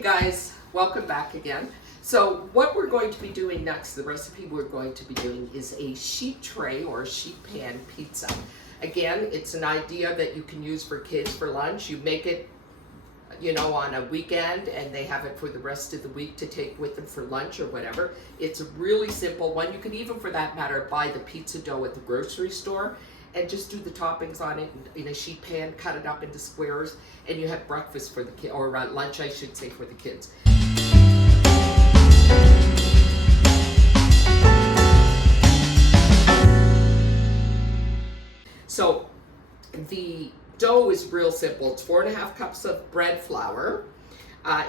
Okay guys, welcome back again. So what we're going to be doing next, the recipe we're going to be doing is a sheet tray or sheet pan pizza. Again, it's an idea that you can use for kids for lunch. You make it, you know, on a weekend and they have it for the rest of the week to take with them for lunch or whatever. It's a really simple one. You can even, for that matter, buy the pizza dough at the grocery store and just do the toppings on it in a sheet pan, cut it up into squares, and you have breakfast for the kids, or lunch I should say, for the kids. So the dough is real simple. It's 4.5 cups of bread flour.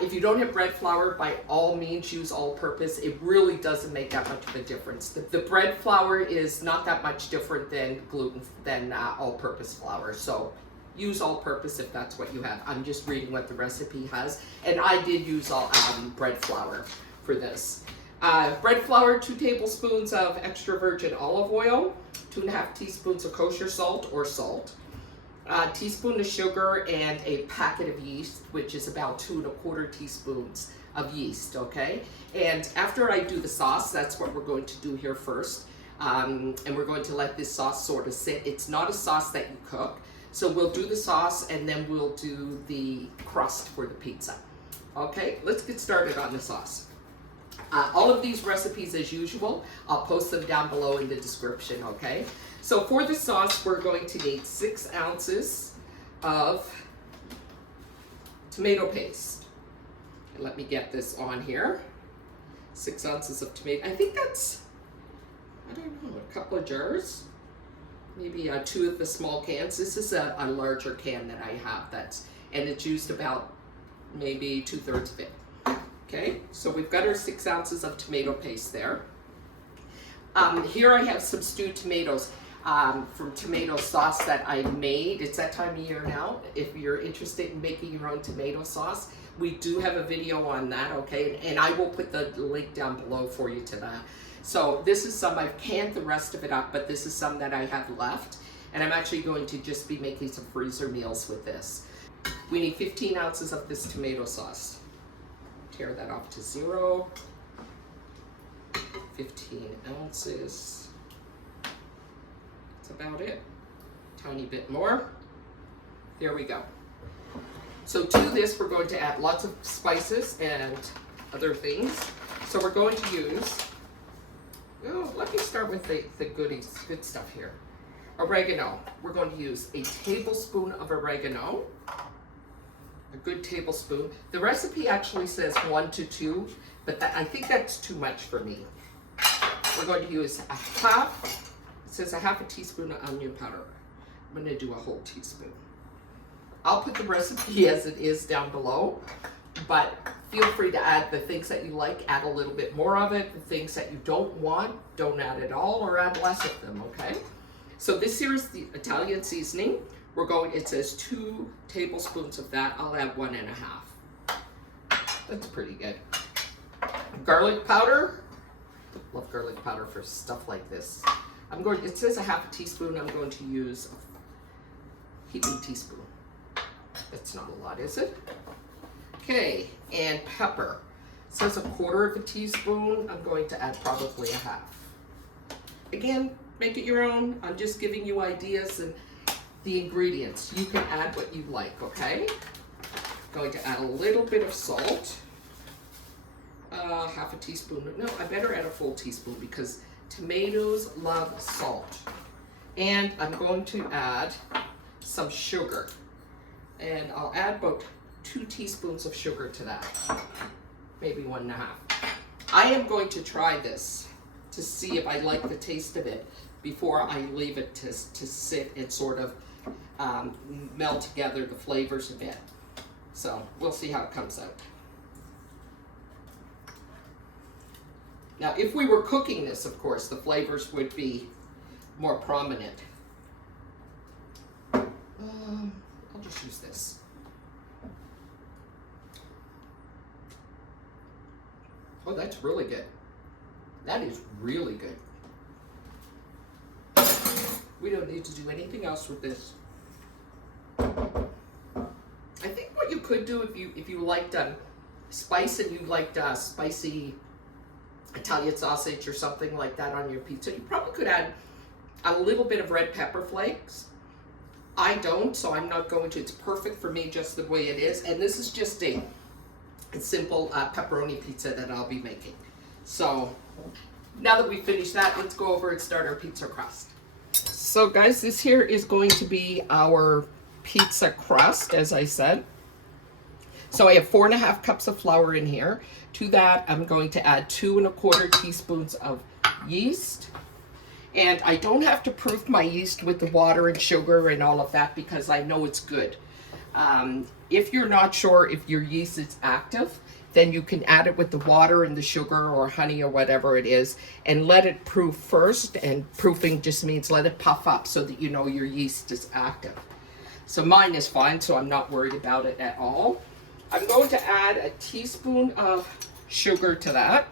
If you don't have bread flour, by all means use all-purpose. It really doesn't make that much of a difference. The bread flour is not that much different than all-purpose flour. So use all-purpose if that's what you have. I'm just reading what the recipe has, and I did use all bread flour for this. Bread flour, 2 tablespoons of extra virgin olive oil, 2.5 teaspoons of kosher salt or salt, a teaspoon of sugar, and a packet of yeast, which is about 2¼ teaspoons of yeast, okay? And after I do the sauce, that's what we're going to do here first. And we're going to let this sauce sort of sit. It's not a sauce that you cook. So we'll do the sauce and then we'll do the crust for the pizza. Okay, let's get started on the sauce. All of these recipes, as usual, I'll post them down below in the description, okay? So for the sauce, we're going to need 6 ounces of tomato paste. And let me get this on here. 6 ounces of tomato. I think that's, I don't know, a couple of jars. Maybe 2 of the small cans. This is a larger can that I have, and it's used about maybe 2/3 of it. Okay, so we've got our 6 ounces of tomato paste there. Here I have some stewed tomatoes from tomato sauce that I made. It's that time of year now. If you're interested in making your own tomato sauce, we do have a video on that, okay? And I will put the link down below for you to that. So this is some, I've canned the rest of it up, but this is some that I have left. And I'm actually going to just be making some freezer meals with this. We need 15 ounces of this tomato sauce. Tear that off to 0. 15 ounces. That's about it. Tiny bit more. There we go. So to this, we're going to add lots of spices and other things. So we're going to use, oh, let me start with the good stuff here. Oregano. We're going to use a tablespoon of oregano. A good tablespoon. The recipe actually says 1 to 2, but I think that's too much for me. We're going to use it says a half a teaspoon of onion powder. I'm going to do a whole teaspoon. I'll put the recipe as it is down below, but feel free to add the things that you like, add a little bit more of it. The things that you don't want, don't add at all or add less of them, okay? So this here is the Italian seasoning. It says 2 tablespoons of that. I'll add 1.5. That's pretty good. Garlic powder. Love garlic powder for stuff like this. It says a half a teaspoon. I'm going to use a heaping teaspoon. That's not a lot, is it? Okay, and pepper. It says 1/4 teaspoon. I'm going to add probably a half. Again, make it your own. I'm just giving you ideas and the ingredients. You can add what you like, okay? Going to add a little bit of salt. Half a teaspoon. No, I better add a full teaspoon because tomatoes love salt. And I'm going to add some sugar. And I'll add about 2 teaspoons of sugar to that. Maybe 1.5. I am going to try this to see if I like the taste of it before I leave it to sit and sort of meld together the flavors a bit. So we'll see how it comes out. Now, if we were cooking this, of course, the flavors would be more prominent. I'll just use this. Oh, that's really good. That is really good. We don't need to do anything else with this. I think what you could do if you liked spice and you liked spicy Italian sausage or something like that on your pizza, you probably could add a little bit of red pepper flakes. I don't, so I'm not going to. It's perfect for me just the way it is. And this is just a simple pepperoni pizza that I'll be making. So now that we finished that, let's go over and start our pizza crust. So guys, this here is going to be our pizza crust, as I said. So I have 4.5 cups of flour in here. To that, I'm going to add 2 1/4 teaspoons of yeast. And I don't have to proof my yeast with the water and sugar and all of that because I know it's good. If you're not sure if your yeast is active, then you can add it with the water and the sugar or honey or whatever it is and let it proof first. And proofing just means let it puff up so that you know your yeast is active. So mine is fine, so I'm not worried about it at all. I'm going to add a teaspoon of sugar to that.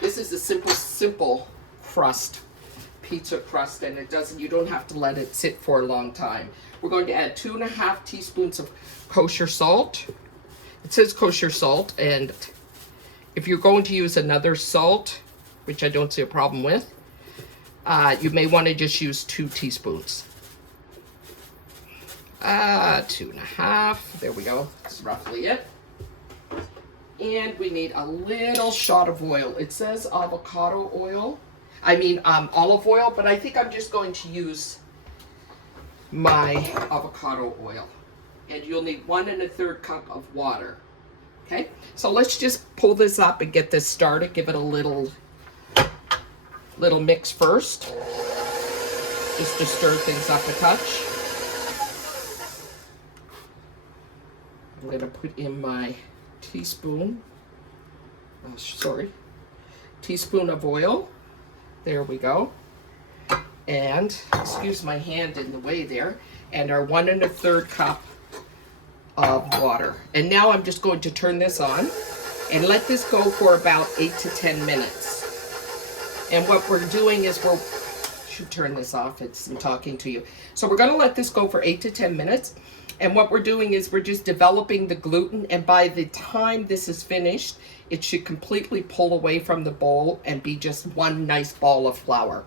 This is a simple crust, pizza crust, and you don't have to let it sit for a long time. We're going to add 2 1/2 teaspoons of kosher salt. It says kosher salt, and if you're going to use another salt, which I don't see a problem with, you may want to just use 2 teaspoons. 2 1/2. There we go. That's roughly it. And we need a little shot of oil. It says avocado oil. I mean olive oil, but I think I'm just going to use my avocado oil. And you'll need 1 1/3 cup of water. Okay, so let's just pull this up and get this started. Give it a little mix first, just to stir things up a touch. I'm gonna put in my teaspoon of oil. There we go. And excuse my hand in the way there. And our 1 1/3 cup of water. And now I'm just going to turn this on and let this go for about 8 to 10 minutes. And what we're doing is should turn this off. I'm talking to you. So we're going to let this go for 8 to 10 minutes. And what we're doing is we're just developing the gluten, and by the time this is finished, it should completely pull away from the bowl and be just one nice ball of flour.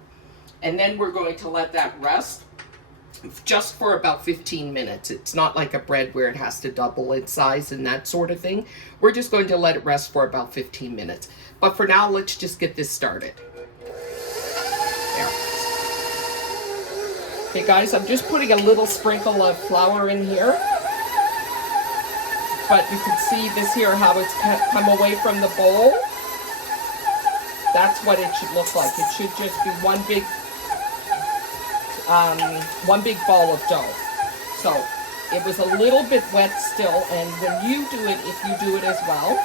And then we're going to let that rest just for about 15 minutes. It's not like a bread where it has to double in size and that sort of thing. We're just going to let it rest for about 15 minutes. But for now, let's just get this started. There. Okay guys, I'm just putting a little sprinkle of flour in here. But you can see this here, how it's come away from the bowl. That's what it should look like. It should just be one big ball of dough. So it was a little bit wet still, and when you do it, if you do it as well,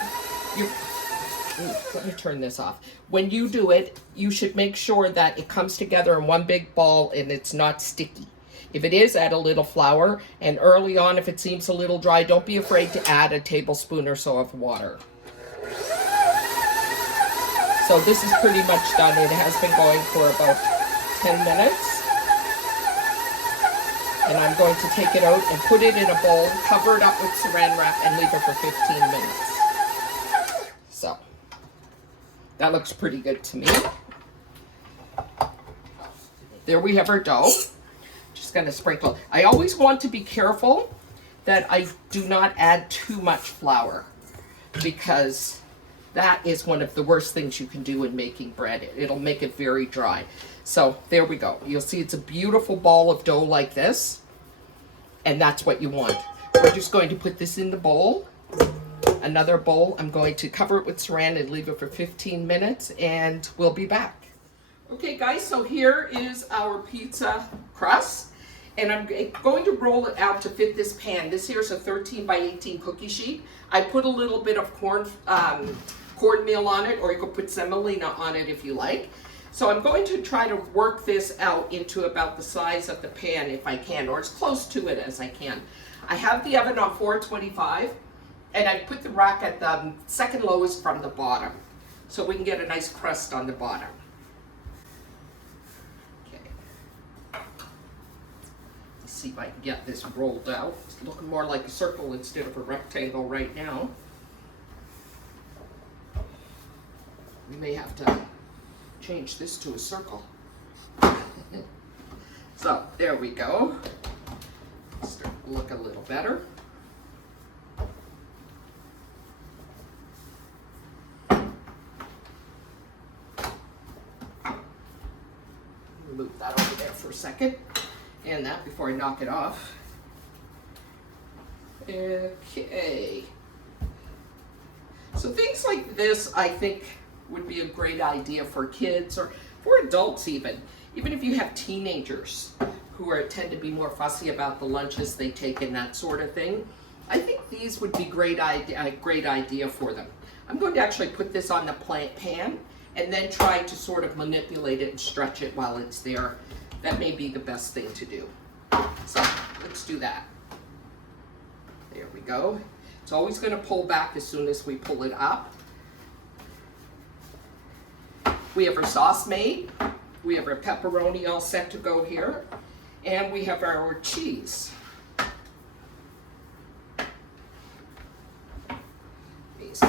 let me turn this off. When you do it, you should make sure that it comes together in one big ball and it's not sticky. If it is, add a little flour, and early on, if it seems a little dry, don't be afraid to add a tablespoon or so of water. So this is pretty much done. It has been going for about 10 minutes. And I'm going to take it out and put it in a bowl, cover it up with saran wrap, and leave it for 15 minutes. So that looks pretty good to me. There we have our dough. Just gonna sprinkle. I always want to be careful that I do not add too much flour, because that is one of the worst things you can do in making bread. It'll make it very dry. So there we go. You'll see it's a beautiful ball of dough like this, and that's what you want. We're just going to put this in the bowl. Another bowl. I'm going to cover it with saran and leave it for 15 minutes, and we'll be back. Okay guys, so here is our pizza crust, and I'm going to roll it out to fit this pan. This here is a 13 by 18 cookie sheet. I put a little bit of cornmeal on it, or you could put semolina on it if you like. So I'm going to try to work this out into about the size of the pan if I can, or as close to it as I can. I have the oven on 425, and I put the rack at the second lowest from the bottom, so we can get a nice crust on the bottom. see if I can get this rolled out. It's looking more like a circle instead of a rectangle right now. We may have to change this to a circle. So there we go. Start to look a little better. Move that over there for a second. And that before I knock it off. Okay. So things like this, I think, would be a great idea for kids or for adults even. Even if you have teenagers who tend to be more fussy about the lunches they take and that sort of thing. I think these would be a great idea for them. I'm going to actually put this on the pan and then try to sort of manipulate it and stretch it while it's there. That may be the best thing to do. So let's do that. There we go. It's always going to pull back as soon as we pull it up. We have our sauce made. We have our pepperoni all set to go here. And we have our cheese. Let me see.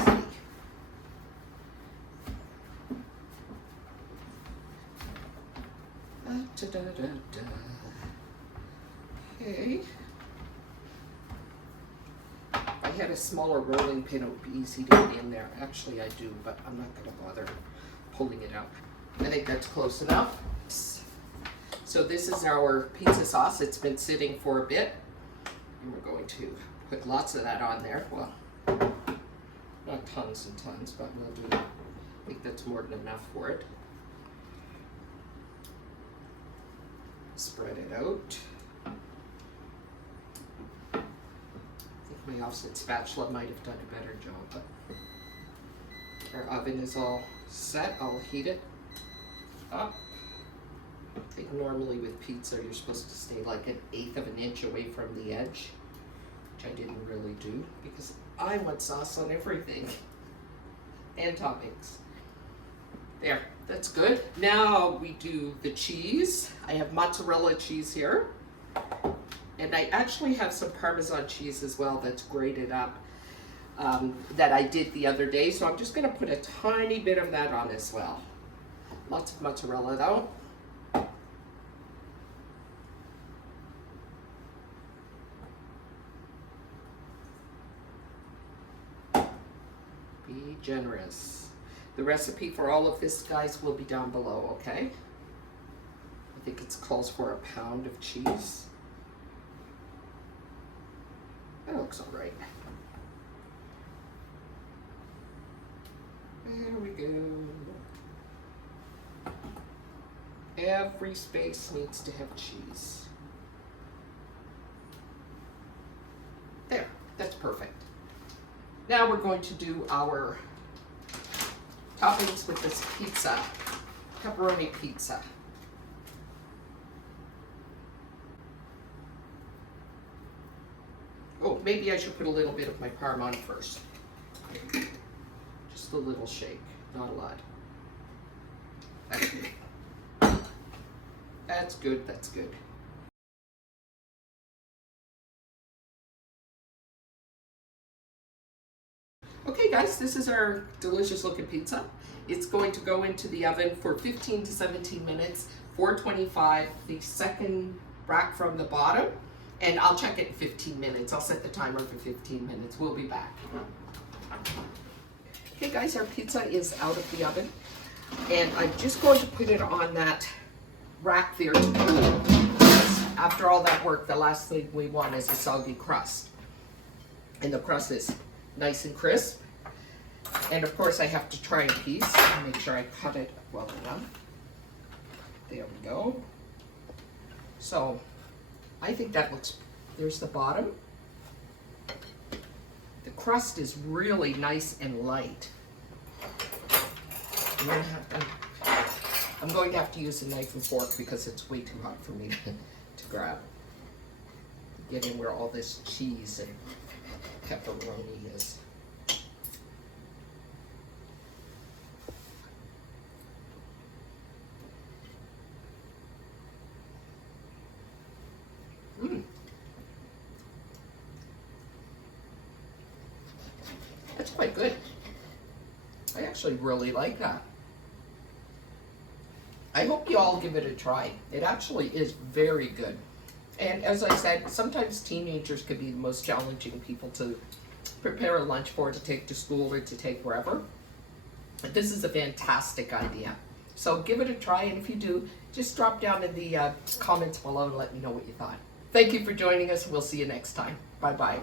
Okay. If I had a smaller rolling pin, it would be easy to get in there. Actually, I do, but I'm not going to bother pulling it out. I think that's close enough. So this is our pizza sauce. It's been sitting for a bit. And we're going to put lots of that on there. Well, not tons and tons, but we'll do, I think that's more than enough for it. Spread it out. I think my offset spatula might have done a better job, but our oven is all set. I'll heat it up. I think normally with pizza you're supposed to stay like 1/8 of an inch away from the edge, which I didn't really do because I want sauce on everything and toppings. There, that's good. Now we do the cheese. I have mozzarella cheese here, and I actually have some Parmesan cheese as well that's grated up that I did the other day, so I'm just going to put a tiny bit of that on as well. Lots of mozzarella though. Be generous. The recipe for all of this, guys, will be down below, okay? I think it calls for 1 pound of cheese. That looks all right. There we go. Every space needs to have cheese. There, that's perfect. Now we're going to do our toppings with this pizza, pepperoni pizza. Oh, maybe I should put a little bit of my Parm on first. Just a little shake, not a lot. That's good. That's good, that's good. Okay guys, this is our delicious looking pizza. It's going to go into the oven for 15 to 17 minutes, 425, the second rack from the bottom, and I'll check it in 15 minutes. I'll set the timer for 15 minutes. We'll be back. Okay guys, our pizza is out of the oven, and I'm just going to put it on that rack there to cool. After all that work, the last thing we want is a soggy crust. And the crust is nice and crisp. And of course I have to try a piece and make sure I cut it well enough. There we go. So I think that looks, there's the bottom. The crust is really nice and light. I'm going to have to use a knife and fork because it's way too hot for me to grab. Get in where all this cheese and pepperoni is. That's quite good. I actually really like that. I hope you all give it a try. It actually is very good. And as I said, sometimes teenagers could be the most challenging people to prepare a lunch for, to take to school or to take wherever. But this is a fantastic idea. So give it a try, and if you do, just drop down in the comments below and let me know what you thought. Thank you for joining us. We'll see you next time. Bye-bye.